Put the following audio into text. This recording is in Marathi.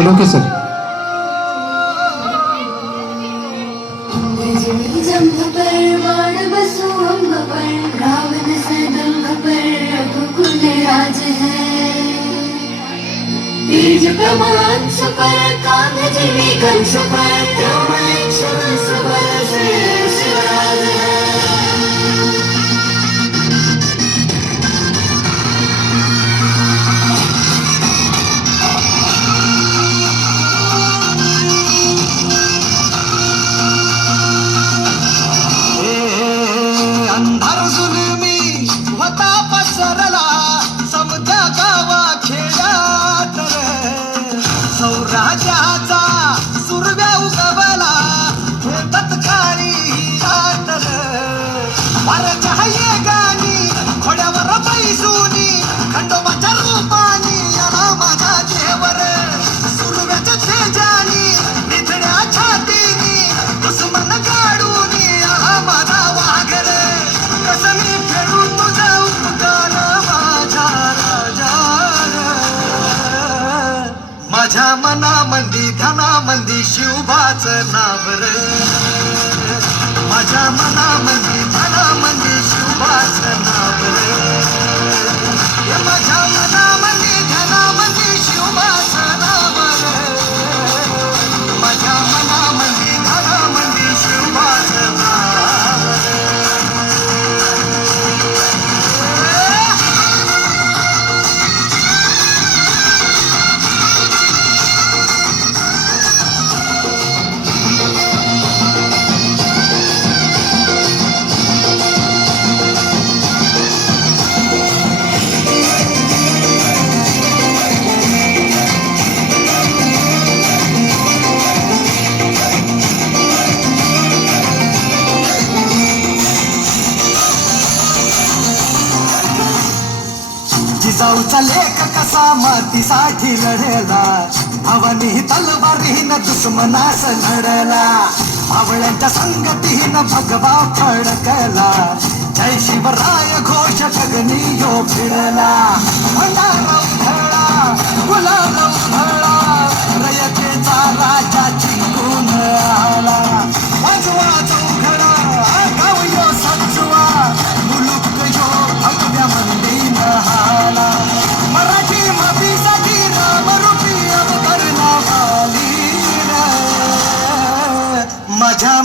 राहिलो की सर. जंग पर बाण बसु अंग पर रावण सदंग पर रघुकुल राज है तेज प्रमाण सुपर कांध जिमी कंस पर त्योमय सुबर शिवराज है. अंधार जुलमी होता पसरला समजा गावा खेड्यात रे. सौराज्याचा सुरव्या उगवला हे तत्काळी रात रे. वाऱ्याच्या गाणी घोड्यावर बैसूनी खंडोबाच्या रूपानी आला माझा देवर. सुरव्याच्या तेजानी निधड्या छातीनी दुश्मन गाडूनी आला माझा वाघर. कसं मी फेडू तुझा उपकार माझ्या राजा. माझ्या मनामंदी ध्यानामंदी शिवबाच नाव रे. माझ्या मनामंदी ध्यानामंदी शिवबाच नाव रे. माझ्या मनामंदी ध्यानामंदी शिवबाच नाव रे. माझ्या मनामंदी ध्यानामंदी शिवबाच नाव रे. जिजाऊचा लेख कसा मातीसाठी लढला भावानी तलवारीन दुश्मनास लढला. मावळ्यांच्या संगतीन भगवा फडकला. जय शिवराय घोष गगनी यो भिडला. भंडारा उधळला गुलाल उधळला रयतेचा राजा जिंकून आला. वाजवा चौघडा गाव यो सजवा मुलुक यो भगव्या मंदीन हाला. मराठी मातीसाठी रामरूपी अवतरला वाली रे. माझ्या